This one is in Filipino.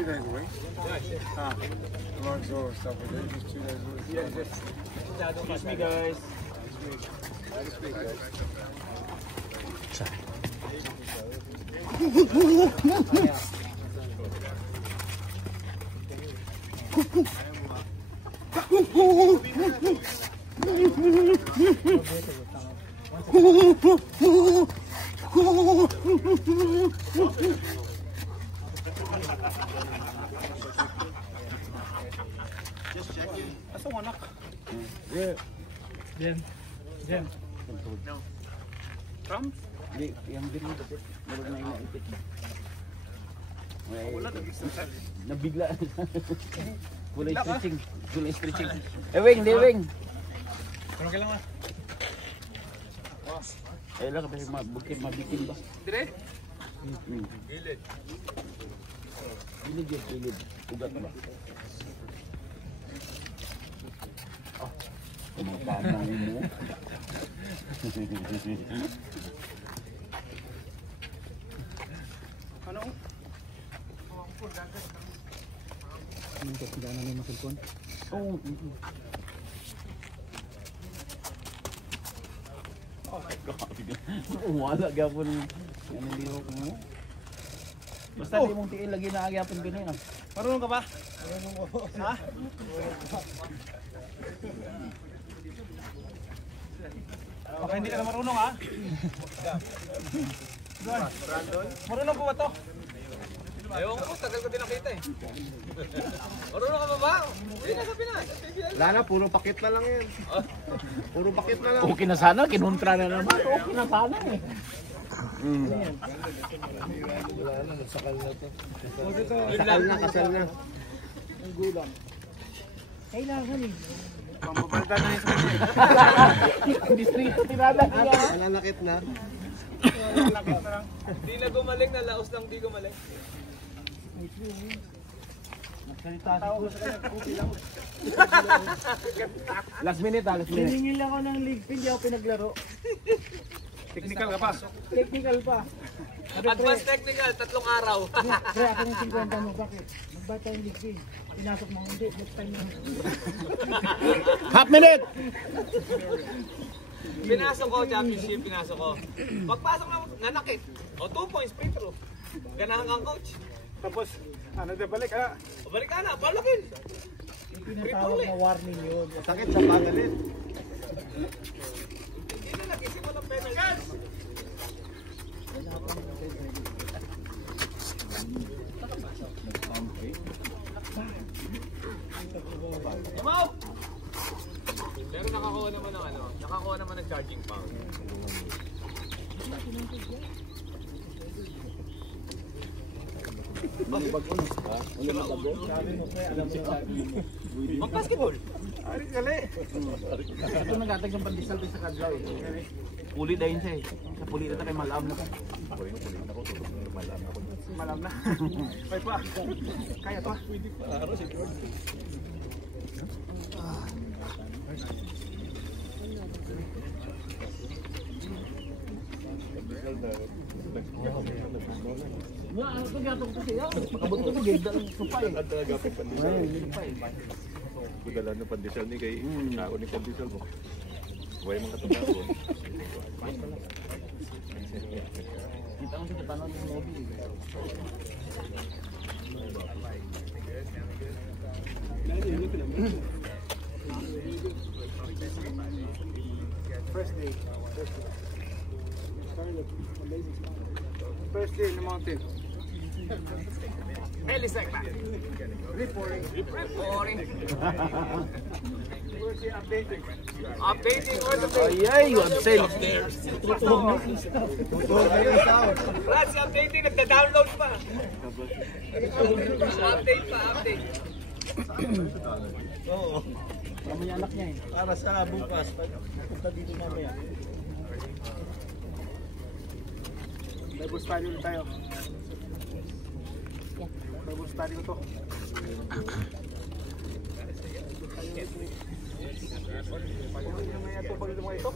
2 days a week? Ah, amongst all the stuff we do, just 2 days a week. Yeah, just. Excuse me, guys. Excuse me, guys. Just checking. Asa mo anak? Yeah. Jem. No. Come? Hindi, yung din mo dapat. Meron na inaipit. Wala na bisa. Nabigla. Kulay stretching. Kulay stretching. Wing, di wing. Ano kailangan? Eh lang kasi mabikin ba? Dire? Gilid. Gilid. Ugat ba? Oh. Kumakanang mo. Ano? Ano ka sila na may masulkon? Oo. Oh my God. Wala gapon ano liho ko mo. Basta di mong tiil lagi na agyapon ganun. Marunong ka ba? Marunong ko. Ha? Baka hindi ka na marunong ha? Marunong po ba to? Ayaw ko po, tagal ko din nakita eh. Marunong ka ba ba? Hindi na sa Pinas. Wala na, puro pakit na lang yan. Puro pakit na lang. Okay na sana, kinontra na naman. Okay na sana eh. Wala na, sakal na to. Kasal na. Ang gulang. Kailangan eh. Pambabalda na yung sa Distrito tirada niya. Nananakit na. Hindi na gumaling, nalaos lang di gumaling. Last minute last minute. Hiningin lang ako ng league pin, di ako pinaglaro. Technical ka pa? Technical pa. Advanced technical, 3 araw. Pre, ako ng 50 mo, bakit? Magbata yung league pin. Pinasok mo, hindi, next time na. Half minute. Pinasok ko, championship, pinasok ko. Pagpasok na nanakit. O 2 points, free throw. Ganahan kang coach. Tapos, ano na balik ha? O balik ka na, balokin. Yung tinatawag na warning yun. Sakit sa pagalit. Hindi na nag-isip ng penalty. Tumaw! Pero nakakuha naman ng ano, nakakuha naman ng charging power. Mag-basketball! Ari gali. Ito nagatag ng pandesal sa kadlaw eh. Puli dahil siya eh. Sa puli na tayo malab na. Malam na. May pa. Kaya to. Nga, ano ito gatong ko siya? Makabuto ko ganda ng supay. Ang talaga po pandesal. Budala na pandesal ni kay kao ni pandesal mo. Huwag mong katapos. Kita mo siya tanong ng lobby. First day. First day in the mountain. Elisek ba? Reporting. Updating. Updating all the day. Ay, yun sale. Brad, si updating, nagda-download pa. Update pa, update. Oo. Kami yung anak niya eh. Para sa bukas. Punta dito mamaya. Bible study ulit tayo. Bible study ko to. Pag may ito, pag ito mga ito.